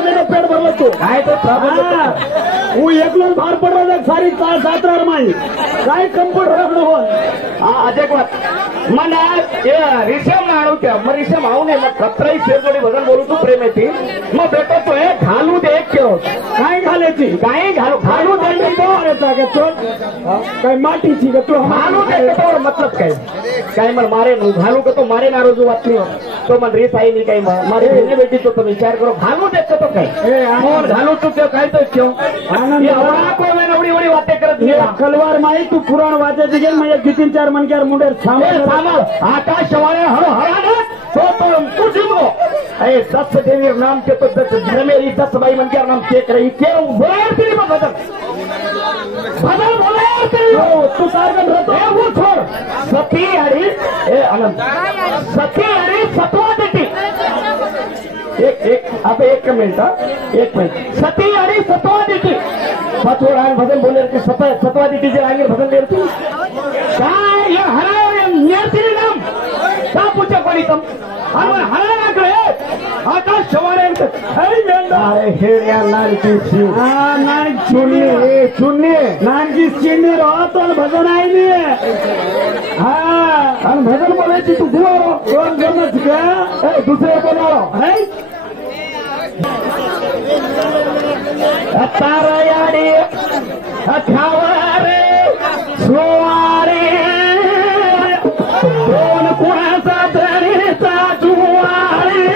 त्याचं पेट भरलं तू काय तो तू एकलून भार पडला सारी 7 माई काय कम्प्युटर हो अजय मन रिषम आणू त्या मग रिषम आऊ नये मग 17 शेरजोडी भजन बोलू तू प्रेम येते मग भेटतोय घालू दे काय घालायची काय घालू दे तो काय मातीची का तू घालू दे मतलब काय मग मारे घालू का तो मारे ना रोजू वाटली तो मन रीस आई नाही काही मारे भेटली बेटी तो विचार करो घालू देत तो काय घालू तू काय तो क्यों एवढी एवढी वाटे करत कलवार माई तू पुराण वाचायची गेल मग 3-4 मनक्यावर मुंडे आकाश वाले हरो हरा तो कुछ अरे 10 देवी नाम के तो घर में 10 बाई मनक्यावर नाम चेक रही क्यों बदल तू सारखं वो छोड़ सती आणि आनंद सती आणि सत्वा देती आता एक मिनिट सती आणि सत्वा देती सत्वर आणि भजन बोलले की सत्वा देतीचे रांगेर भजन देती काय हरा नेरती नाम का पूजा कोणी तम हरा नाकडे आकाश शवारे नानकी चिन्नी राहतो भजन आहे आणि भजन बोलायची तू कोण जमच का दुसरे बोलाव तारयाडी अठावारे सोवारे दोन कुणाचा तरीचा जुवारे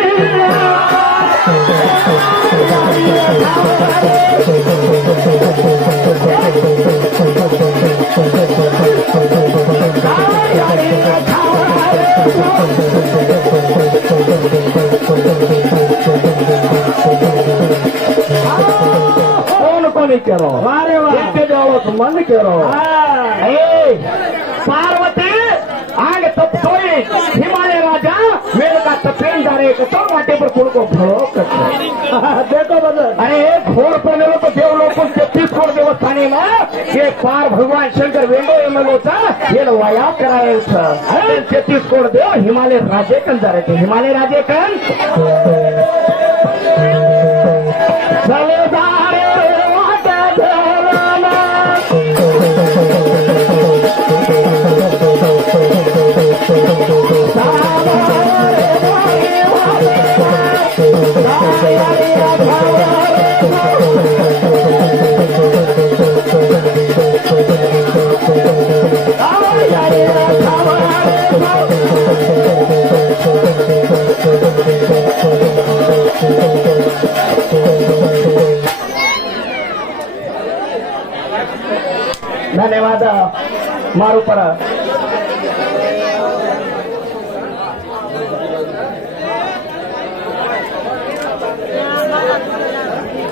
कोणी करो अरे जाओ मन करो पार्वती आग तपतोय हिमालय राजा मेरे का तपेन डारे तो वाटे पर कुल को भरो देखो बदल अरे घोर पर तो देव लोग 33 करोड़ देवस्थानी में ये पार भगवान शंकर वेंडो एमएलओचा ये वया करायचं अरे 33 करोड़ देव हिमालय राजे कन जा रहे थे हिमालय राजे कन सलेदारे वाटा धराना धन्यवाद मारू पर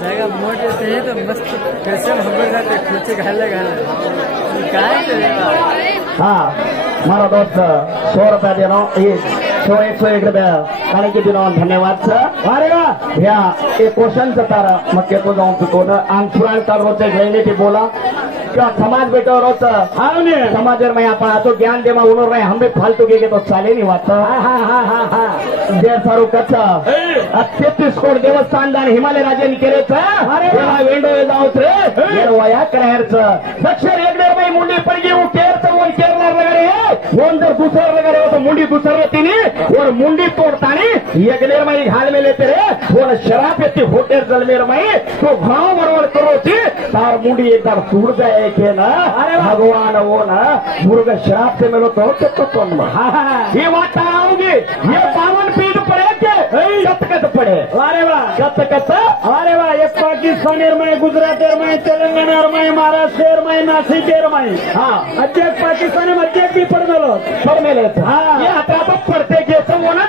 जागा मोठे ते तो मस्त कैसे खबर जाते खुर्ची घाले काय हाँ मारो दोस्त 100 रुपया देना ये 101 रुपया खाने के दिनों धन्यवाद सर अरे वाह या एक क्वेश्चन तारा मग के तो जाऊन चुको ना आंसुरान कर रोचे गईने की बोला क्या समाज बेटा रोच हाँ ने समाज में आपण आतो ज्ञान देमा उनोर नाही हम भी फालतू गेगे तो चाले नहीं वाटतं देर सारू कच्चा 33 करोड़ देवस्थान दान हिमालय राज्याने केलेचं अरे वेंडो जाऊच रे ये वया करायचं दक्षिण एक बाई मुंडी पडगी वो केरचं वन केरणार लगारे वन जर दुसर लगारे हो तो मुंडी दुसर तिने और मुंडी तोड़तानी एक लेर माई हाल में लेते रे वो शराब येते होटेल जलमेर माई तो घाव बरोबर करो थी तार मुंडी एक बार टूट जाए के ना अरे भगवान वो ना मुर्ग शराब से मिलो तो ये बात आओगी ये 52 पीठ पड़े के कत पड़े अरे वाह कत अरे वाह एक पाकिस्तानेर में गुजरातेर में तेलंगानार में महाराष्ट्रेर में नासिकेर में हाँ अध्यक्ष पाकिस्तान में अध्यक्ष भी पड़ गलो सब मिले हाँ ये आता तो पड़ते के वो ना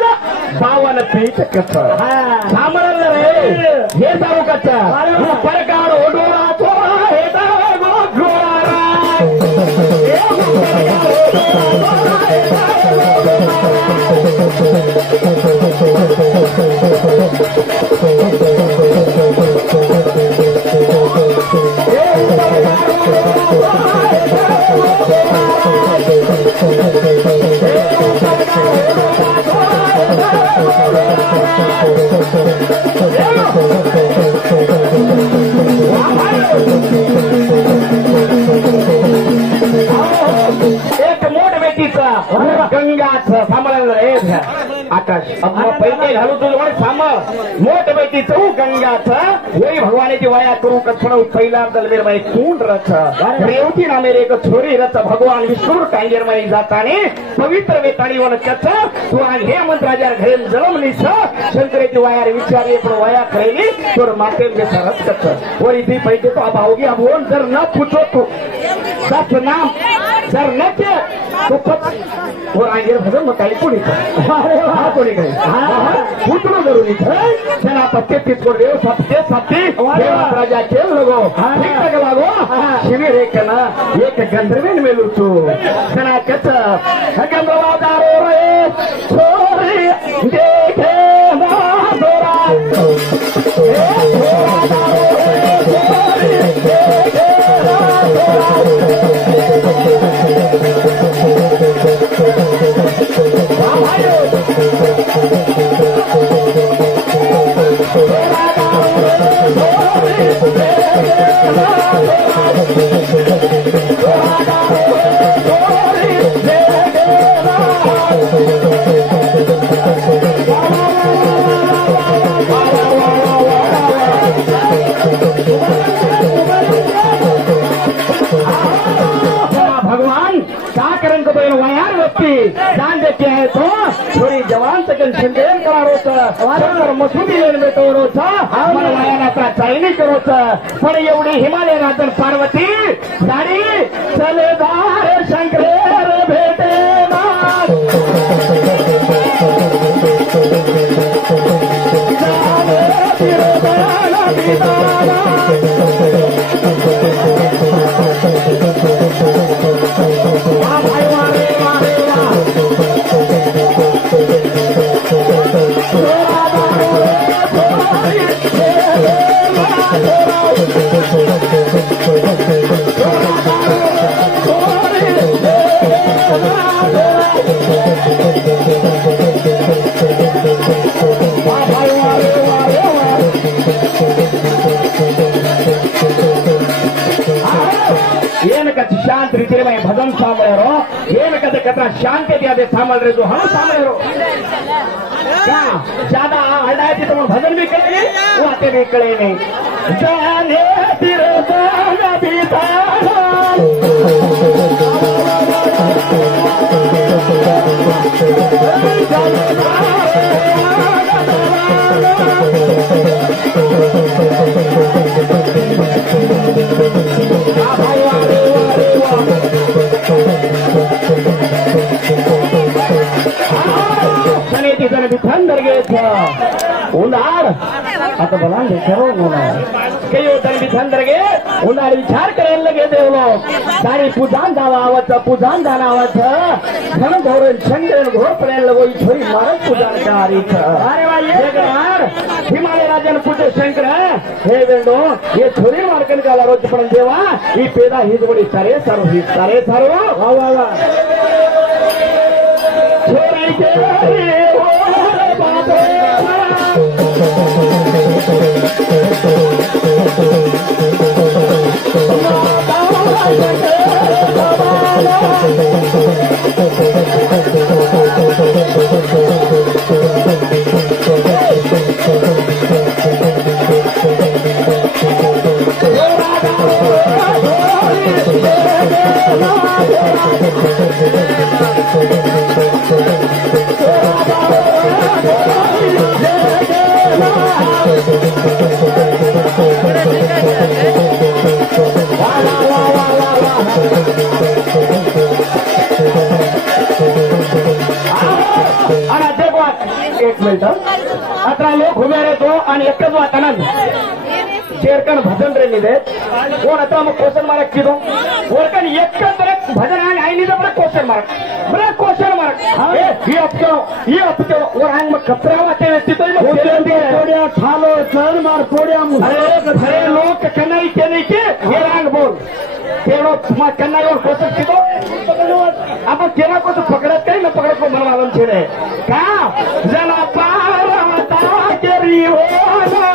52 पीठ कस हाँ सामर रे ये सारू कच्चा ऊपर गाड़ ओडोरा तो पैसे घालू तुझं म्हणे साम मोठ बैठी चौ गंगाचा वही भगवानाची वाया करू कथण पहिला दलमेर माई कोण रथ रेवती नामेर एक छोरी रथ भगवान विष्णू टांगेर माई जाताने पवित्र वेताणी वन कथ तू आणि हे मंत्राजार घरेल जलमलीस शंकरेची वायार विचारली पण वाया करेली तोर माते में सरस कथ वही ती पैसे तो अब आओगी अब वो जर न पूछो तो सच नाम जर न के तो वो आगे भजन मग काही कोणी अरे हा कोणी काही पूछणं जरुरी चला पत्ते तिसकोड देव सत्ते सत्ती राजा खेल लगो ठीक लागो शिविर एक ना एक गंधर्वेन मेलू तू चला कच गंधर्वादारो रे छोरी देखे माधोरा जान देते हैं तो थोड़ी जवान सकन संदेन करारो मसुदी लेन बेटो मन वायानाचा चायनी करो पण एवढी हिमालय नाथन पार्वती साडी चलेदार शंकरेर भेटे शांत रीति में भजन सामरो ಏನ್ ಕತೆ ಕತ್ರ ಶಾಂತಿ ಅದೇ ಸಾಮಲ್ರಿ हम सामरो क्या ज्यादा हटाती तो भजन भी करेंगे वो आते भी करेंगे जाने तिरदाना बिताना थंडर उन्हाळ आता बोला खरं होणार काही होतं मी थंडरगे उन्हाळ विचार करायला लगे देवलो सारी पूजान जावावं पूजान जाणावं घन धोरण शंकर घोर पडायला लगो छोरी मारत पूजान करारीच अरे वा हिमालय राजन पूजे शंकर हे वेळो हे छोरी मार्कन काला रोज पण देवा ही पेदा ही जोडी सारे सर्व ही सारे सर्व वा वा वा छोरी के एक मिनिट आता लोक उभे राहतो आणि एकच वाटणार शेरकन भजन रेलिದೆ कोण आता मग क्वेश्चन मार्क किदो वर्कन एकत्र भजन आणि आईनीचा बरं क्वेश्चन मार्क ही अपचो और हंग मग कपरा वाटे व्यक्तित्व कोड्या थालो चल मार कोड्या अरे लोक कन्नाई के नाही के हे रांग बोल तेवढो मग कन्नाई और क्वेश्चन किदो आपण केना कसं पकडत काही न पकडत को मला मालूम छेडे का जना पारवता केरी होना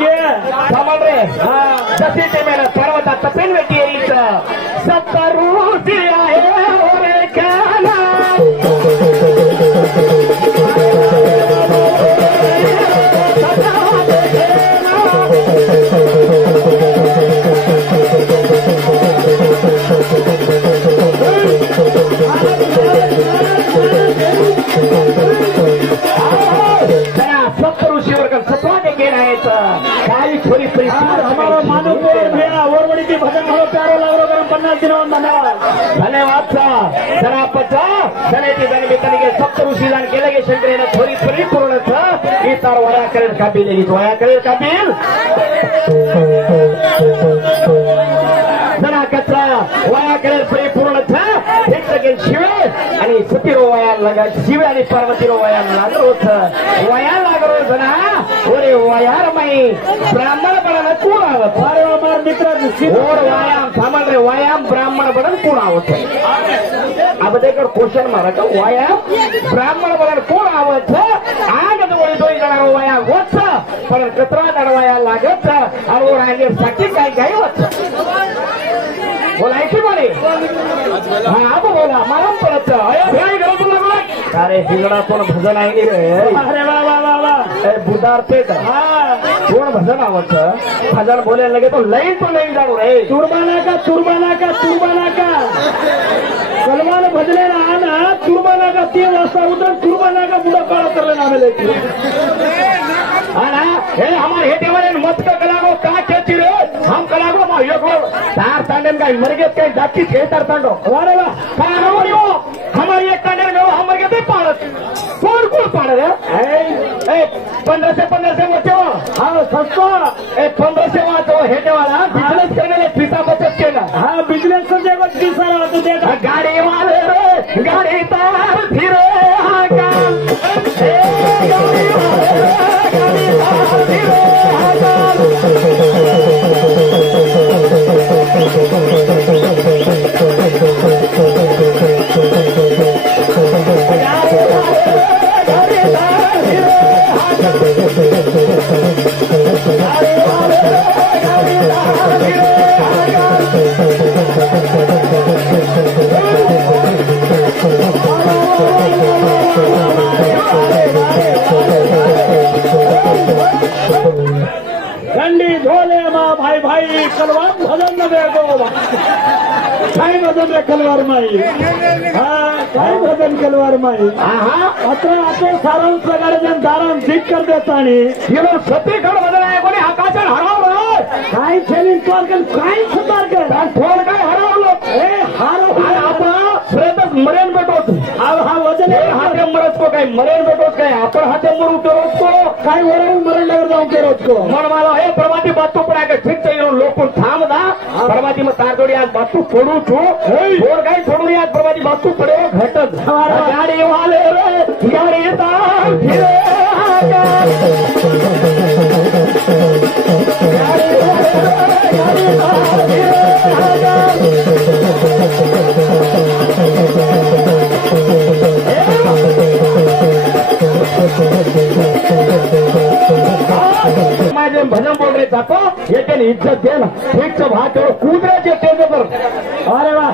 के समोर रे जशी ते मेरा पर्वता तपेन वेटी येईच सत्तरूची आहे ओरे काना हमारा मानव भैया ओरवड़ी की भजन हो प्यारो लागरो गरम 50 दिनों धन्यवाद जरा पचा जनेची गणितनिगे सप्त ऋषीदान केले गे शंकरेने थोडी परिपूर्ण ही तार वया करेल काबिल वया करेल काबिल जरा कचरा वया करेल परिपूर्ण एक सगळे शिवे आणि सतीरो वया लगा शिवे आणि पार्वतीरो वया लागरो वया लागरो जना ओरे वयार माई ब्राह्मण बनन कोण आवत अरे हमार मित्र ओर व्यायाम सामान रे व्यायाम ब्राह्मण बनन कोण आवत अब देखकर क्वेश्चन मारा का व्यायाम ब्राह्मण बनन कोण आवत आग दोळी दोई जणा वया होत पण कचरा दडवाया लागत आणि ओर आगे साकी काय काय होत बोलायची बोले हा अब बोला मारम पडत अरे गरज लागला अरे हिगडा कोण भजन आहे रे अरे वा वा वा वा बुधारते का कोण भजन आवडतं भजन बोलायला लगे तो लाईन जाणू रे तुरबाना का कलवान भजले ना आना तुरबाना का 3 वाजता उतर तुरबाना का बुढ़ा पाड़ा करले नामे लेके आना हे हमारे हे देवाने मत का कलागो का कहती रे हम कलागो मा यो तार तांडन का मरगेत काही जाती हे तार तांडो अरे वा का नो हमारी एक तांडन में हम मरगेत पाड़त कोण पाड़ रे ए 1500 वाचो हाँ सस्ता 1500 वाचो हे देवाला बिजनेस करने पिता बचत केला हाँ बिजनेस से देखो किसाना तो देखा गाड़ी वाले रे गाड़ी तार फिरे हाका गाड़ी वाले गाड़ी तार फिरे ठंडी झोले माँ भाई भाई कलवार भजन न देखो काय भजन रे कलवार माई हाँ काय भजन कलवार माई आता सारण सगळे जण दारान ठीक कर देतानी हिरो सतीगड भजन आहे कोणी आकाशात हरवलं काय छेली तोरकन काय सुधार कर फोन काय हरवलं ए हारो आपण श्रेतच मरेन बेटोच हा वजन हाते मरत को काय मरेन बेटोच काय आपण हाते मरू रोज को काय वरून मरण नगर जाऊन के रोज को मन मला हे परमाती बातू पड़ा के ठीक चाहिए लोग थाम दा परमाती में तार जोड़ी आज बातू फोड़ू छू और काय फोड़ू आज परमाती बातू पड़े घटत गाड़ी वाले रे गाड़ी तार फिरे गाड़ी वाले गाड़ी तार फिरे माझे भजन बोल रहे जातो येते इज्जत दे ना ठीक से भाग करो कूदराचे स्टेज पर अरे वाह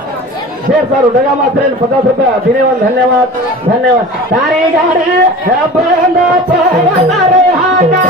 शेर सारू डगा मात्र 50 रुपया धन्यवाद तारी गाडी बंद रे हाका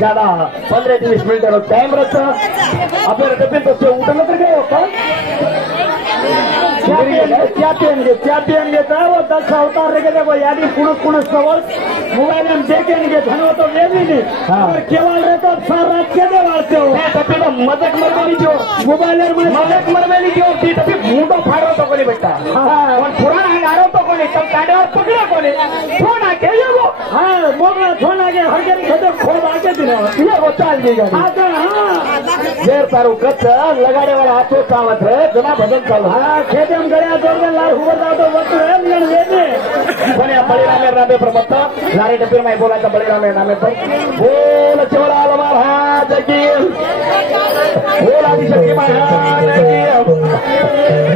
ज्यादा 15-20 मिनिट टाइम रहता आपल्याला डबे तो उठलं तर काय होता चैंपियन घेता वो 10 अवतार रे देखो यादी कुणस सवाल मोबाइल में देखेंगे धनो तो ले भी नहीं और केवल रे तो सारा के देवाते हो डबे तो मदक मरमेली जो मोबाइल में मदक मरमेली जो ती डबे मुंडो फाड़ो तो कोणी बेटा हां पण पुराण आरो तो कोणी तब गाडीवर पकडा कोणी फोन आ के येगो हां मोगला छोन आगे हरगेरी खेतो खोब आगे दिनो ये वो चाल गई गाड़ी आता हाँ जेर तारू कच्च लगाड़े वाला हाथों चावत रहे जना भजन चल हाँ खेते हम गया जोर में लार हुआ था तो वक्त है मिलन लेने बने बड़े रामे रामे प्रमत्ता लारे डब्बे में बोला था बड़े रामे नामे पर बोल चोला लमार हाथ की बोला दिशा की महान की